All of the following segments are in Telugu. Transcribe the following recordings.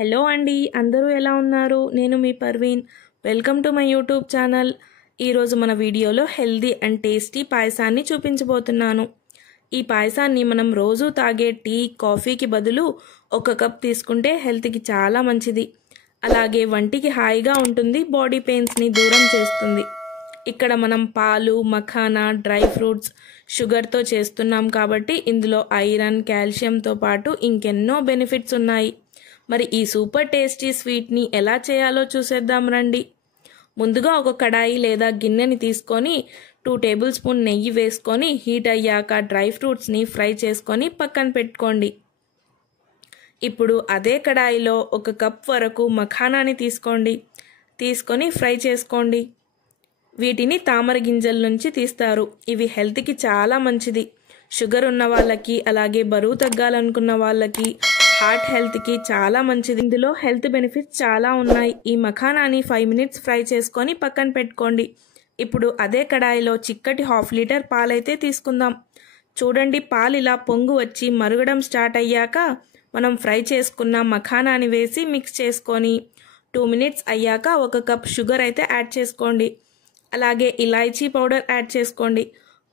హలో అండి, అందరూ ఎలా ఉన్నారు? నేను మీ Parveen. Welcome to my YouTube channel. ఈరోజు మన వీడియోలో హెల్దీ అండ్ టేస్టీ పాయసాన్ని చూపించబోతున్నాను. ఈ పాయసాన్ని మనం రోజు తాగే టీ, కాఫీకి బదులు 1 కప్ తీసుకుంటే హెల్త్కి చాలా మంచిది. అలాగే వంటికి హాయిగా ఉంటుంది, బాడీ పెయిన్స్ని దూరం చేస్తుంది. ఇక్కడ మనం పాలు, మఖానా, డ్రై ఫ్రూట్స్, షుగర్తో చేస్తున్నాం కాబట్టి ఇందులో ఐరన్, కాల్షియంతో పాటు ఇంకెన్నో బెనిఫిట్స్ ఉన్నాయి. మరి ఈ సూపర్ టేస్టీ స్వీట్ని ఎలా చేయాలో చూసేద్దాం రండి. ముందుగా ఒక కడాయి లేదా గిన్నెని తీసుకొని 2 టేబుల్ స్పూన్ నెయ్యి వేసుకొని హీట్ అయ్యాక డ్రై ఫ్రూట్స్ని ఫ్రై చేసుకొని పక్కన పెట్టుకోండి. ఇప్పుడు అదే కడాయిలో 1 కప్ వరకు మఖానాని తీసుకొని ఫ్రై చేసుకోండి. వీటిని తామర గింజల నుంచి తీస్తారు. ఇవి హెల్త్కి చాలా మంచిది. షుగర్ ఉన్న వాళ్ళకి, అలాగే బరువు తగ్గాలనుకున్న వాళ్ళకి, హార్ట్ హెల్త్కి చాలా మంచిది. ఇందులో హెల్త్ బెనిఫిట్స్ చాలా ఉన్నాయి. ఈ మఖానాని 5 మినిట్స్ ఫ్రై చేసుకొని పక్కన పెట్టుకోండి. ఇప్పుడు అదే కడాయిలో చిక్కటి 1/2 లీటర్ పాలైతే తీసుకుందాం. చూడండి, పాలు ఇలా పొంగు వచ్చి మరగడం స్టార్ట్ అయ్యాక మనం ఫ్రై చేసుకున్న మఖానాని వేసి మిక్స్ చేసుకొని 2 మినిట్స్ అయ్యాక 1 కప్ షుగర్ అయితే యాడ్ చేసుకోండి. అలాగే ఇలాచీ పౌడర్ యాడ్ చేసుకోండి.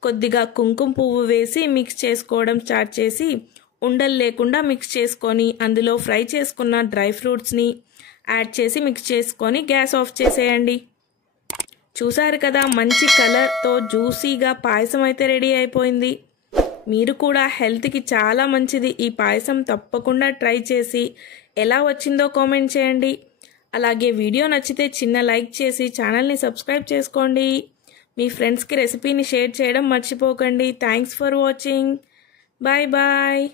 కొద్దిగా కుంకుమ పువ్వు వేసి మిక్స్ చేసుకోవడం స్టార్ట్ చేసి ఉండలు లేకుండా మిక్స్ చేసుకొని అందులో ఫ్రై చేసుకున్న డ్రై ఫ్రూట్స్ని యాడ్ చేసి మిక్స్ చేసుకొని గ్యాస్ ఆఫ్ చేసేయండి. చూసారు కదా, మంచి కలర్తో జ్యూసీగా పాయసం అయితే రెడీ అయిపోయింది. మీరు కూడా హెల్త్కి చాలా మంచిది. ఈ పాయసం తప్పకుండా ట్రై చేసి ఎలా వచ్చిందో కామెంట్ చేయండి. అలాగే వీడియో నచ్చితే చిన్న లైక్ చేసి ఛానల్ని సబ్స్క్రైబ్ చేసుకోండి. మీ ఫ్రెండ్స్కి రెసిపీని షేర్ చేయడం మర్చిపోకండి. Thanks for watching. Bye bye.